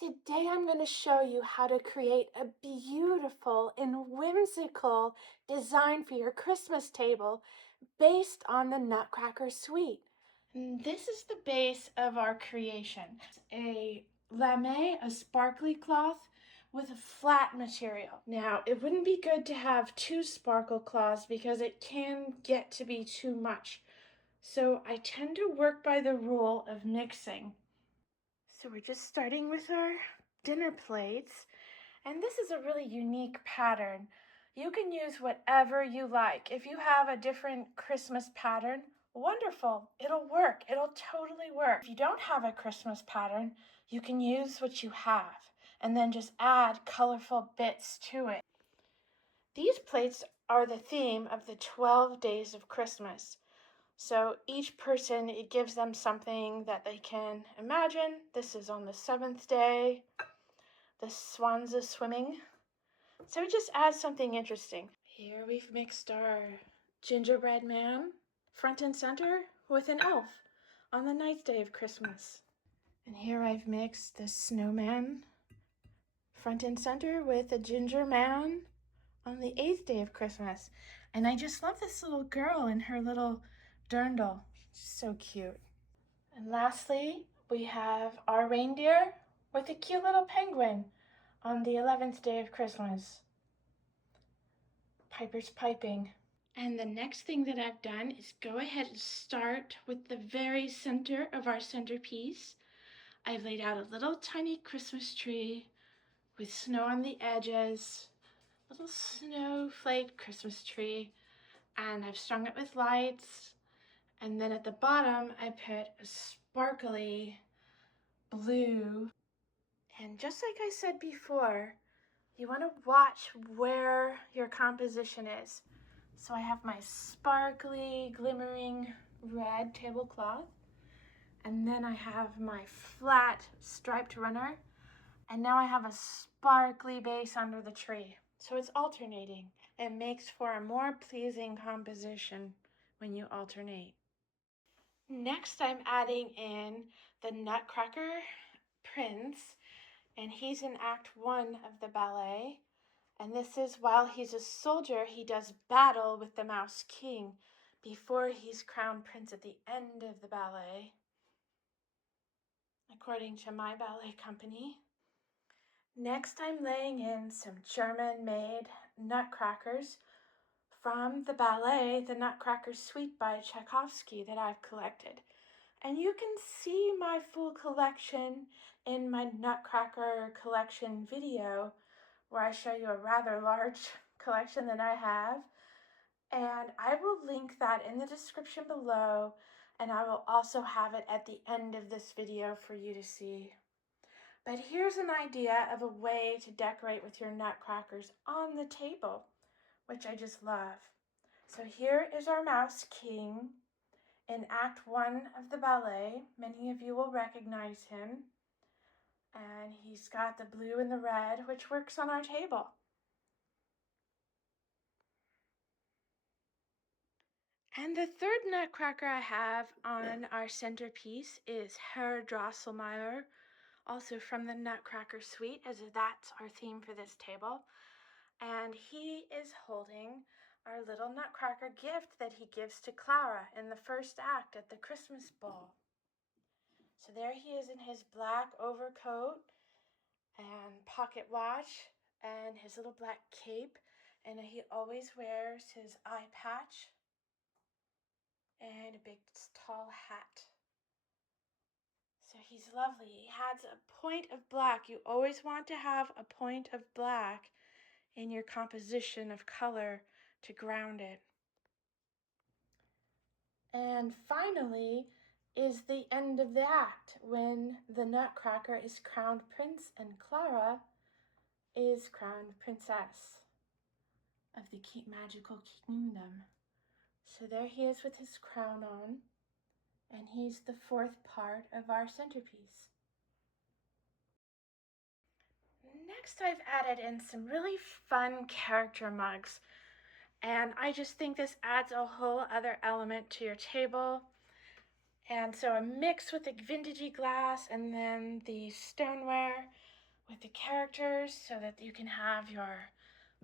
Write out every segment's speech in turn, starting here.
Today I'm going to show you how to create a beautiful and whimsical design for your Christmas table based on the Nutcracker Suite. And this is the base of our creation. A lame, a sparkly cloth with a flat material. Now, it wouldn't be good to have two sparkle cloths because it can get to be too much. So I tend to work by the rule of mixing. So we're just starting with our dinner plates, and this is a really unique pattern. You can use whatever you like. If you have a different Christmas pattern, wonderful, it'll work. It'll totally work. If you don't have a Christmas pattern, you can use what you have and then just add colorful bits to it. These plates are the theme of the 12 days of Christmas. So each person, it gives them something that they can imagine. This is on the 7th day. The swans are swimming. So it just adds something interesting. Here we've mixed our gingerbread man front and center with an elf on the 9th day of Christmas. And here I've mixed the snowman front and center with a ginger man on the 8th day of Christmas. And I just love this little girl in her little dirndl. So cute. And lastly, we have our reindeer with a cute little penguin on the 11th day of Christmas. Piper's piping. And the next thing that I've done is go ahead and start with the very center of our centerpiece. I've laid out a little tiny Christmas tree with snow on the edges, little snowflake Christmas tree, and I've strung it with lights. And then at the bottom, I put a sparkly blue. And just like I said before, you want to watch where your composition is. So I have my sparkly, glimmering red tablecloth. And then I have my flat striped runner. And now I have a sparkly base under the tree. So it's alternating. It makes for a more pleasing composition when you alternate. Next, I'm adding in the Nutcracker Prince, and he's in Act 1 of the ballet. And this is while he's a soldier, he does battle with the Mouse King before he's crowned prince at the end of the ballet, according to my ballet company. Next, I'm laying in some German-made nutcrackers from the ballet, the Nutcracker Suite by Tchaikovsky that I've collected. And you can see my full collection in my Nutcracker collection video, where I show you a rather large collection that I have. And I will link that in the description below, and I will also have it at the end of this video for you to see. But here's an idea of a way to decorate with your nutcrackers on the table, which I just love. So here is our Mouse King in Act 1 of the ballet. Many of you will recognize him. And he's got the blue and the red, which works on our table. And the third nutcracker I have on our centerpiece is Herr Drosselmeyer, also from the Nutcracker Suite, as that's our theme for this table. And he is holding our little nutcracker gift that he gives to Clara in the first act at the Christmas ball. So there he is in his black overcoat and pocket watch and his little black cape, and he always wears his eye patch and a big tall hat. So he's lovely. He has a point of black. You always want to have a point of black in your composition of color to ground it. And finally is the end of the act, when the Nutcracker is crowned prince and Clara is crowned princess of the magical kingdom. So there he is with his crown on, and he's the fourth part of our centerpiece. Next, I've added in some really fun character mugs, and I just think this adds a whole other element to your table. And so a mix with the vintagey glass and then the stoneware. with the characters so that you can have your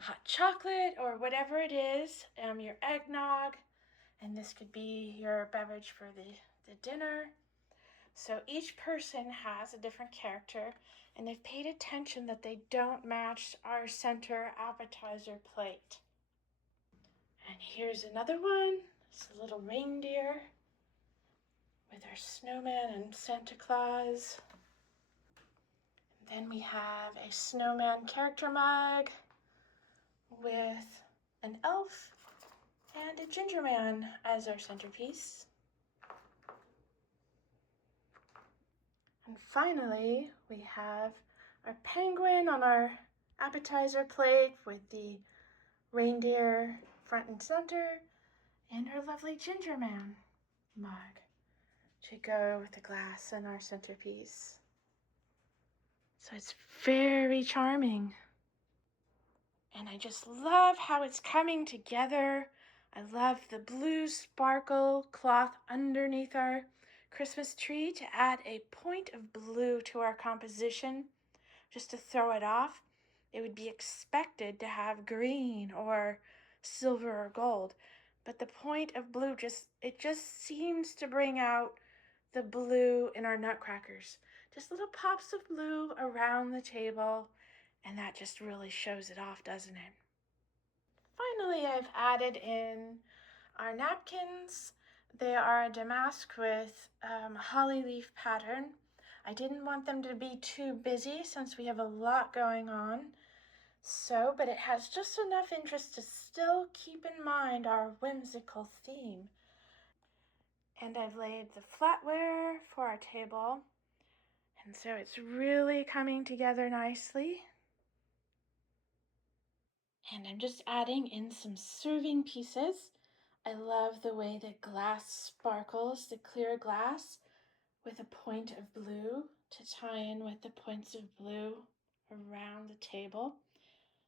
hot chocolate or whatever it is, your eggnog, and this could be your beverage for the dinner. So each person has a different character, and they've paid attention that they don't match our center appetizer plate. And here's another one. It's a little reindeer with our snowman and Santa Claus. And then we have a snowman character mug with an elf and a ginger man as our centerpiece. And finally, we have our penguin on our appetizer plate with the reindeer front and center and our lovely ginger man mug to go with the glass and our centerpiece. So it's very charming. And I just love how it's coming together. I love the blue sparkle cloth underneath our Christmas tree to add a point of blue to our composition, just to throw it off. It would be expected to have green or silver or gold, but the point of blue just seems to bring out the blue in our nutcrackers. Just little pops of blue around the table, and that just really shows it off, doesn't it? Finally, I've added in our napkins. They are a damask with holly leaf pattern. I didn't want them to be too busy since we have a lot going on. But it has just enough interest to still keep in mind our whimsical theme. And I've laid the flatware for our table. And so it's really coming together nicely. And I'm just adding in some serving pieces. I love the way the glass sparkles, the clear glass, with a point of blue to tie in with the points of blue around the table.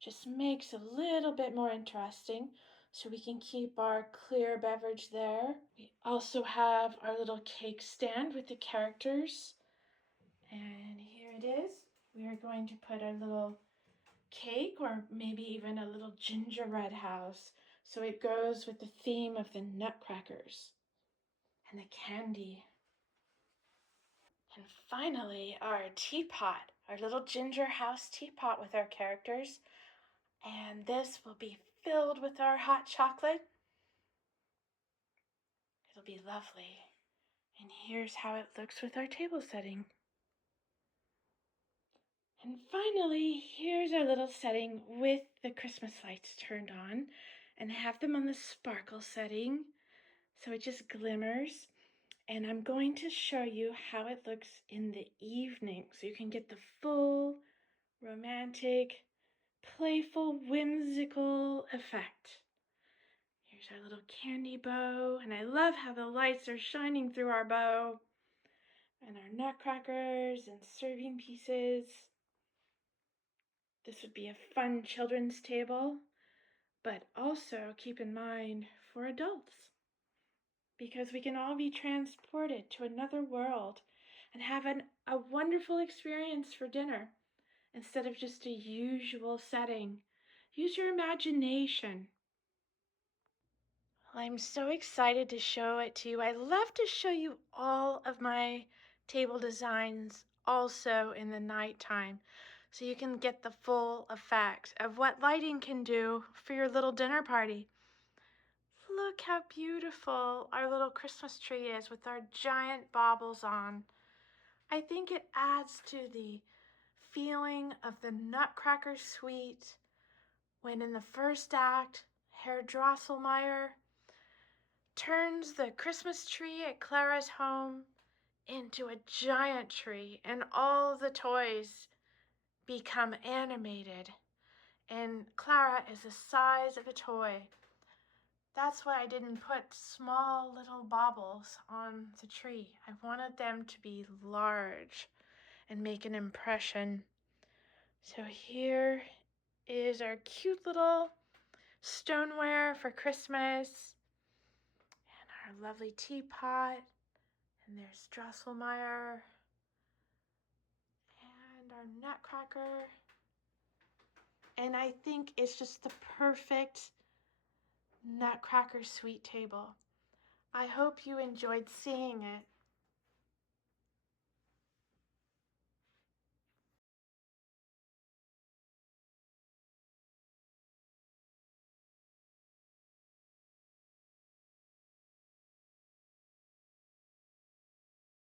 Just makes it a little bit more interesting so we can keep our clear beverage there. We also have our little cake stand with the characters. And here it is. We are going to put our little cake or maybe even a little gingerbread house so it goes with the theme of the Nutcrackers and the candy. And finally, our teapot, our little ginger house teapot with our characters. And this will be filled with our hot chocolate. It'll be lovely. And here's how it looks with our table setting. And finally, here's our little setting with the Christmas lights turned on, and I have them on the sparkle setting, so it just glimmers. And I'm going to show you how it looks in the evening, so you can get the full romantic, playful, whimsical effect. Here's our little candy bow, and I love how the lights are shining through our bow, and our nutcrackers and serving pieces. This would be a fun children's table, but also keep in mind for adults, because we can all be transported to another world and have a wonderful experience for dinner instead of just a usual setting. Use your imagination. I'm so excited to show it to you. I love to show you all of my table designs also in the nighttime, so you can get the full effect of what lighting can do for your little dinner party. Look how beautiful our little Christmas tree is with our giant baubles on. I think it adds to the feeling of the Nutcracker Suite when in the first act, Herr Drosselmeyer turns the Christmas tree at Clara's home into a giant tree, and all the toys become animated, and Clara is the size of a toy. That's why I didn't put small little baubles on the tree. I wanted them to be large and make an impression. So here is our cute little stoneware for Christmas, and our lovely teapot, and there's Drosselmeyer, and our Nutcracker. And I think it's just the perfect Nutcracker suite table. I hope you enjoyed seeing it.